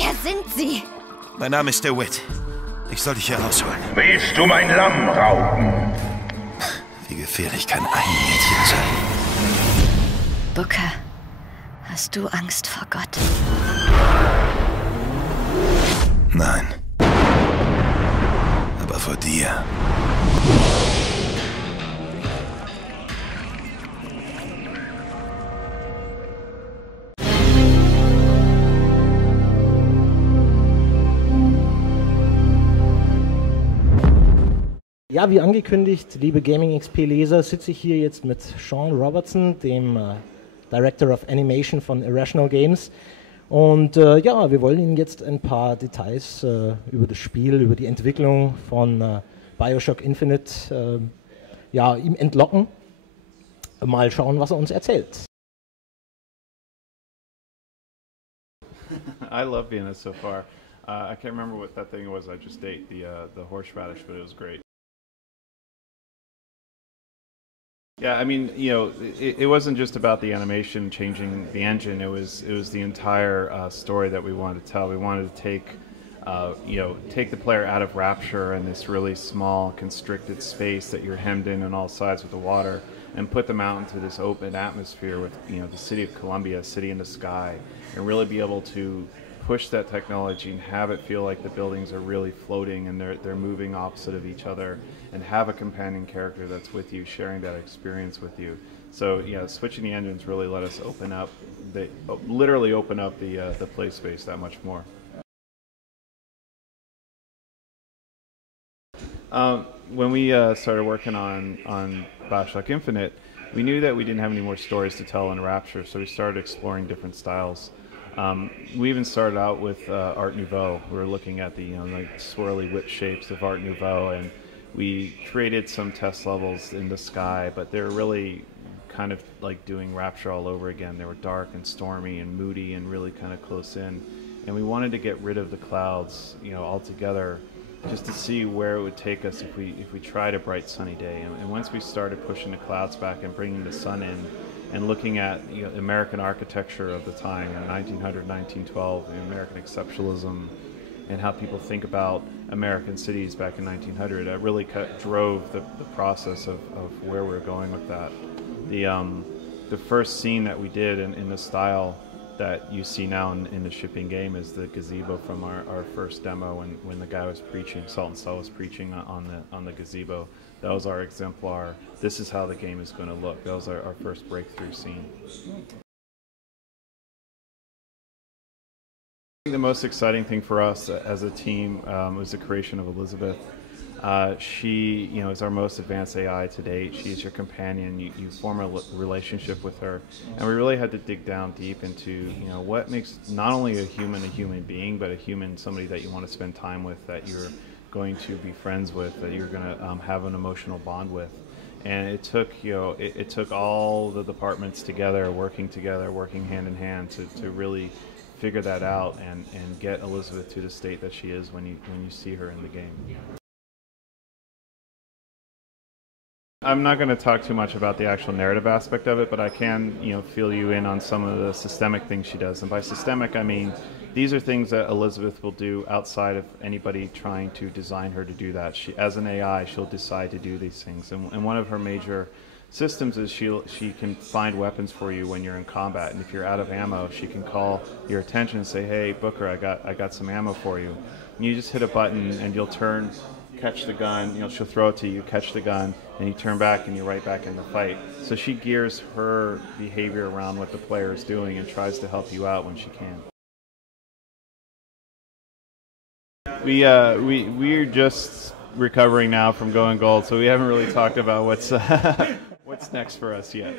Wer sind Sie? Mein Name ist DeWitt. Ich soll dich hier rausholen. Willst du mein Lamm rauben? Wie gefährlich kann ein Mädchen sein? Booker, hast du Angst vor Gott? Nein. Aber vor dir. Ja, wie angekündigt, liebe Gaming XP-Leser, sitze ich hier jetzt mit Shawn Robertson, dem Director of Animation von Irrational Games. Und ja, wir wollen Ihnen jetzt ein paar Details über das Spiel, über die Entwicklung von Bioshock Infinite ja, ihm entlocken. Mal schauen, was er uns erzählt. I love being it so far. I can't remember what that thing was I just ate, the horseradish, but it was great. Yeah, I mean, you know, it wasn't just about the animation changing the engine. It was the entire story that we wanted to tell. We wanted to take, you know, take the player out of Rapture and this really small, constricted space that you're hemmed in on all sides with the water, and put them out into this open atmosphere with, you know, the city of Columbia, city in the sky, and really be able to push that technology and have it feel like the buildings are really floating and they're moving opposite of each other, and have a companion character that's with you, sharing that experience with you. So yeah, switching the engines really let us open up, literally open up the play space that much more. When we started working on Bioshock Infinite, we knew that we didn't have any more stories to tell in Rapture, so we started exploring different styles. We even started out with Art Nouveau. We were looking at the, you know, like swirly whip shapes of Art Nouveau, and we created some test levels in the sky, but they're really kind of like doing Rapture all over again. They were dark and stormy and moody and really kind of close in, and we wanted to get rid of the clouds, you know, altogether, just to see where it would take us if we tried a bright sunny day. And once we started pushing the clouds back and bringing the sun in, and looking at, you know, American architecture of the time, 1900, 1912, American exceptionalism, and how people think about American cities back in 1900, that really drove the process of where we're going with that. The first scene that we did in the style that you see now in the shipping game is the gazebo from our first demo, when the guy was preaching, Salt and Cell was preaching on the gazebo. That was our exemplar. This is how the game is going to look. That was our first breakthrough scene. The most exciting thing for us as a team was the creation of Elizabeth. She, you know, is our most advanced AI to date. She is your companion. You form a relationship with her, and we really had to dig down deep into, you know, what makes not only a human being, but a human, somebody that you want to spend time with, that you're going to be friends with, that you're going to have an emotional bond with. And it took, you know, it took all the departments together, working hand in hand to really figure that out and get Elizabeth to the state that she is when you see her in the game. I'm not going to talk too much about the actual narrative aspect of it, but I can, you know, fill you in on some of the systemic things she does. And by systemic, I mean these are things that Elizabeth will do outside of anybody trying to design her to do that. She, as an AI, she'll decide to do these things. And one of her major systems is she can find weapons for you when you're in combat. And if you're out of ammo, she can call your attention and say, "Hey, Booker, I got some ammo for you." And you just hit a button and you'll turn, catch the gun, you know, she'll throw it to you, catch the gun, and you turn back and you're right back in the fight. So she gears her behavior around what the player is doing and tries to help you out when she can. We're just recovering now from going gold, so we haven't really talked about what's what's next for us yet.